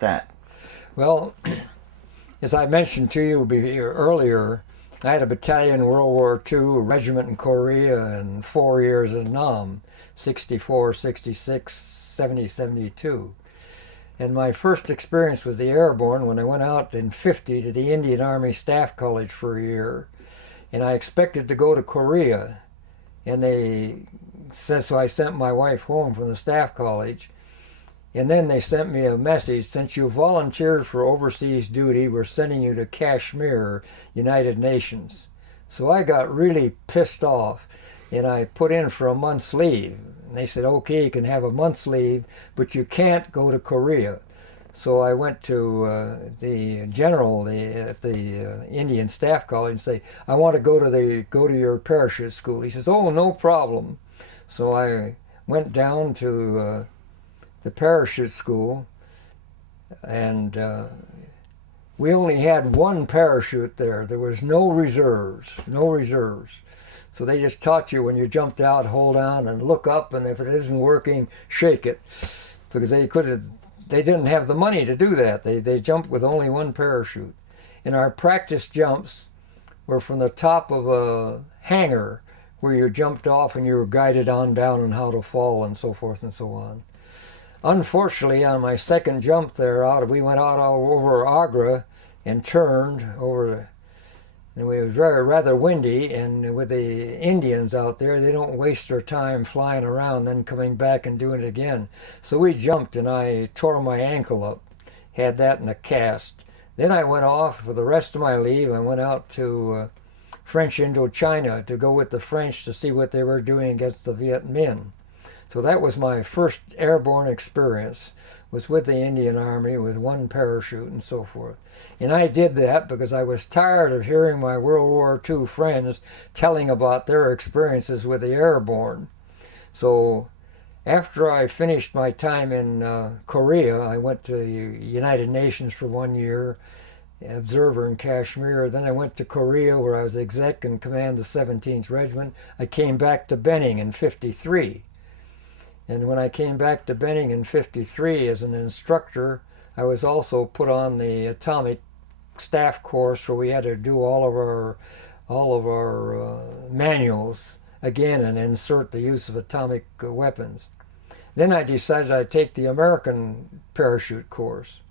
that. Well, as I mentioned to you earlier, I had a battalion in World War II, a regiment in Korea, and 4 years in Nam, 64, 66, 70, 72. And my first experience was the Airborne when I went out in 50 to the Indian Army Staff College for a year. And I expected to go to Korea. And they said, so I sent my wife home from the Staff College. And then they sent me a message, since you volunteered for overseas duty, we're sending you to Kashmir, United Nations. So I got really pissed off, and I put in for a month's leave. And they said, okay, you can have a month's leave, but you can't go to Korea. So I went to the general at the Indian Staff College and say, I want to go to your parachute school. He says, oh, no problem. So I went down to the parachute school, and we only had one parachute there. There was no reserves, no reserves. So they just taught you when you jumped out, hold on and look up, and if it isn't working, shake it, because they didn't have the money to do that. They jumped with only one parachute. And our practice jumps were from the top of a hangar where you jumped off and you were guided on down and how to fall and so forth and so on. Unfortunately, on my second jump there, we went out over Agra and turned over, and it was rather windy, and with the Indians out there, they don't waste their time flying around then coming back and doing it again. So we jumped and I tore my ankle up, had that in a cast. Then I went off for the rest of my leave. I went out to French Indochina to go with the French to see what they were doing against the Viet Minh. So that was my first airborne experience, was with the Indian Army with one parachute and so forth. And I did that because I was tired of hearing my World War II friends telling about their experiences with the airborne. So after I finished my time in Korea, I went to the United Nations for 1 year, observer in Kashmir. Then I went to Korea where I was exec and command the 17th Regiment. I came back to Benning in 53. And when I came back to Benning in 53 as an instructor, I was also put on the atomic staff course where we had to do all of our manuals again and insert the use of atomic weapons. Then I decided I'd take the American parachute course.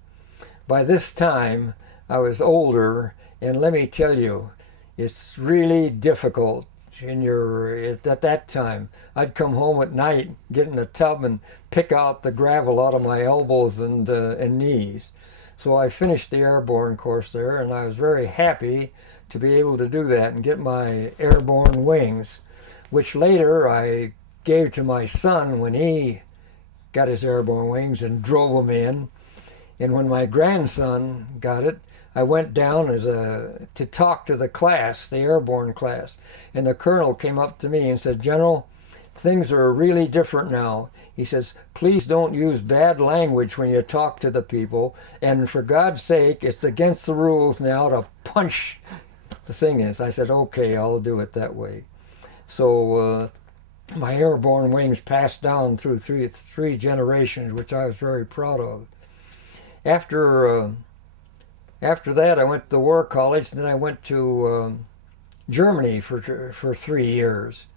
By this time, I was older, and let me tell you, it's really difficult at that time. I'd come home at night, get in the tub and pick out the gravel out of my elbows and knees. So I finished the airborne course there, and I was very happy to be able to do that and get my airborne wings, which later I gave to my son when he got his airborne wings and drove them in. And when my grandson got it, I went down to talk to the class, the airborne class, and the colonel came up to me and said, General, things are really different now. He says, please don't use bad language when you talk to the people, and for God's sake, it's against the rules now to punch the thing is. I said, okay, I'll do it that way. So my airborne wings passed down through three generations, which I was very proud of. After that, I went to the War College, and then I went to Germany for 3 years.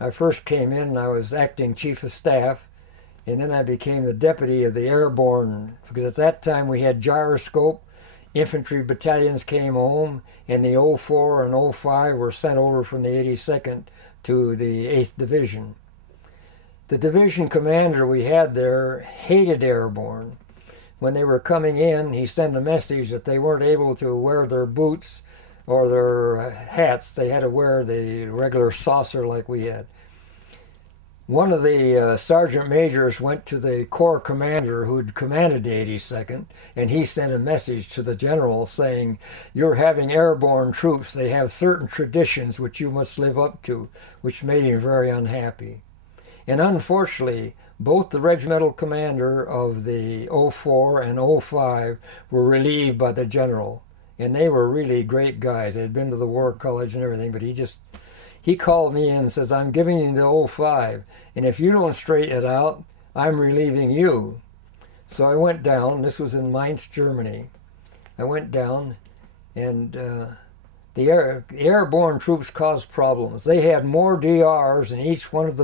I first came in and I was acting chief of staff, and then I became the deputy of the airborne, because at that time we had gyroscope. Infantry battalions came home, and the 04 and 05 were sent over from the 82nd to the 8th Division. The division commander we had there hated airborne. When they were coming in, he sent a message that they weren't able to wear their boots or their hats. They had to wear the regular saucer like we had. One of the sergeant majors went to the corps commander who'd commanded the 82nd, and he sent a message to the general saying, you're having airborne troops. They have certain traditions which you must live up to, which made him very unhappy. And unfortunately, both the regimental commander of the 04 and 05 were relieved by the general. And they were really great guys. They had been to the War College and everything, but he called me in and says, I'm giving you the 05, and if you don't straighten it out, I'm relieving you. So I went down. This was in Mainz, Germany. I went down, and the airborne troops caused problems. They had more DRs in each one of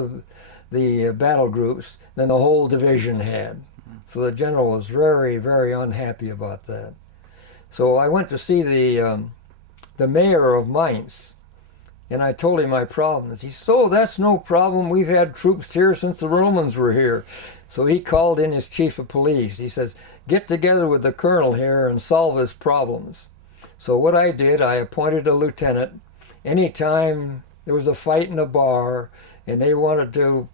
the battle groups than the whole division had. So the general was very, very unhappy about that. So I went to see the mayor of Mainz, and I told him my problems. He said, "Oh, that's no problem. We've had troops here since the Romans were here." So he called in his chief of police. He says, "Get together with the colonel here and solve his problems." So what I did, I appointed a lieutenant. Anytime there was a fight in a bar and they wanted to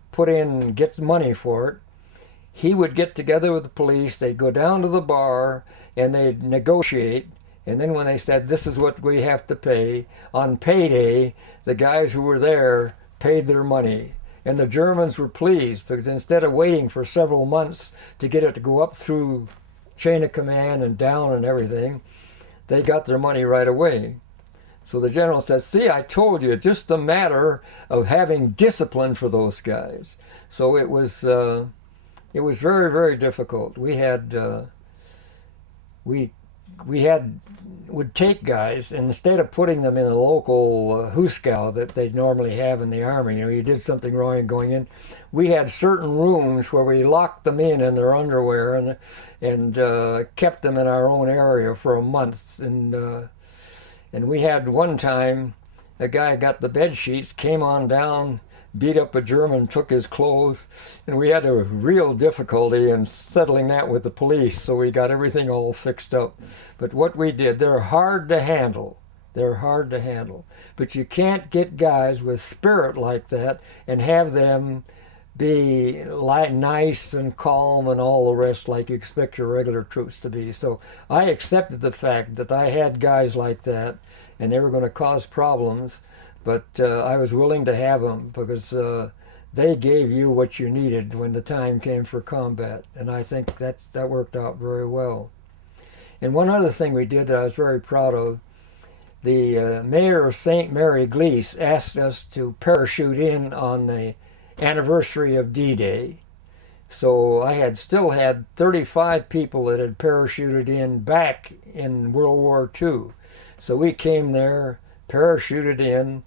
get money for it, he would get together with the police. They'd go down to the bar and they'd negotiate. And then when they said, "This is what we have to pay," on payday, the guys who were there paid their money. And the Germans were pleased, because instead of waiting for several months to get it to go up through chain of command and down and everything, they got their money right away. So the general says, "See, I told you, just a matter of having discipline for those guys." So it was very, very difficult. Would take guys, and instead of putting them in a local hooskow that they normally have in the army, you did something wrong and going in, we had certain rooms where we locked them in their underwear and kept them in our own area for a month. And we had one time a guy got the bed sheets, came on down, beat up a German, took his clothes, and we had a real difficulty in settling that with the police, so we got everything all fixed up. But what we did, they're hard to handle. They're hard to handle. But you can't get guys with spirit like that and have them be nice and calm and all the rest like you expect your regular troops to be. So I accepted the fact that I had guys like that and they were going to cause problems. But I was willing to have them because they gave you what you needed when the time came for combat. And I think that worked out very well. And one other thing we did that I was very proud of, the mayor of St. Mary Glees asked us to parachute in on the anniversary of D-Day. So I still had 35 people that had parachuted in back in World War II. So we came there, parachuted in.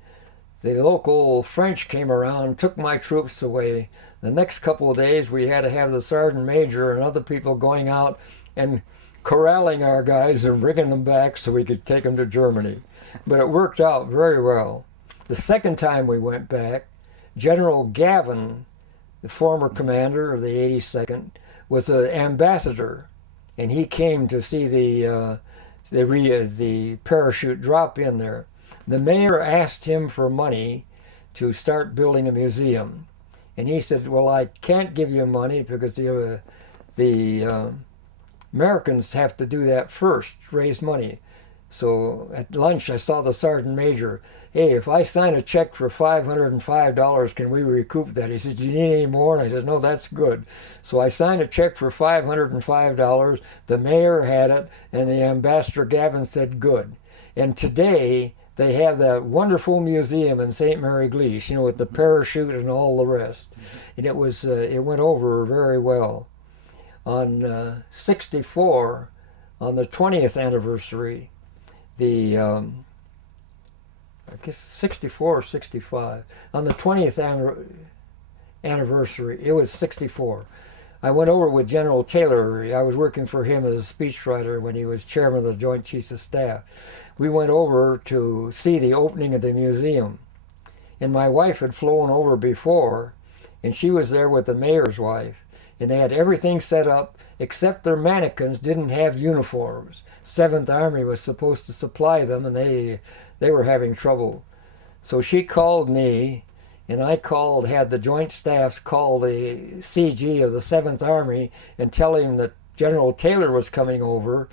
The local French came around, took my troops away. The next couple of days we had to have the sergeant major and other people going out and corralling our guys and bringing them back so we could take them to Germany. But it worked out very well. The second time we went back, General Gavin, the former commander of the 82nd, was an ambassador, and he came to see the parachute drop in there. The mayor asked him for money to start building a museum. And he said, "Well, I can't give you money because the Americans have to do that first, raise money." So at lunch, I saw the sergeant major. "Hey, if I sign a check for $505, can we recoup that?" He said, "Do you need any more?" And I said, "No, that's good." So I signed a check for $505. The mayor had it, and the ambassador Gavin said, "Good." And today, they have that wonderful museum in St. Mary Glees, with the parachute and all the rest. And it went over very well. On 64, on the 20th anniversary, I guess 64 or 65, on the 20th anniversary, it was 64. I went over with General Taylor. I was working for him as a speechwriter when he was chairman of the Joint Chiefs of Staff. We went over to see the opening of the museum. And my wife had flown over before, and she was there with the mayor's wife. And they had everything set up, except their mannequins didn't have uniforms. 7th Army was supposed to supply them, and they were having trouble. So she called me, and I had the Joint Staffs call the CG of the 7th Army and tell him that General Taylor was coming over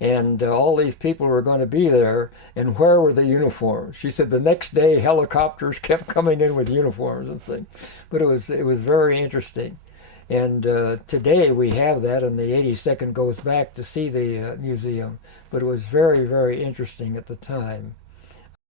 and all these people were going to be there, and where were the uniforms? She said the next day helicopters kept coming in with uniforms and things. But it was very interesting. And today we have that, and the 82nd goes back to see the museum. But it was very, very interesting at the time.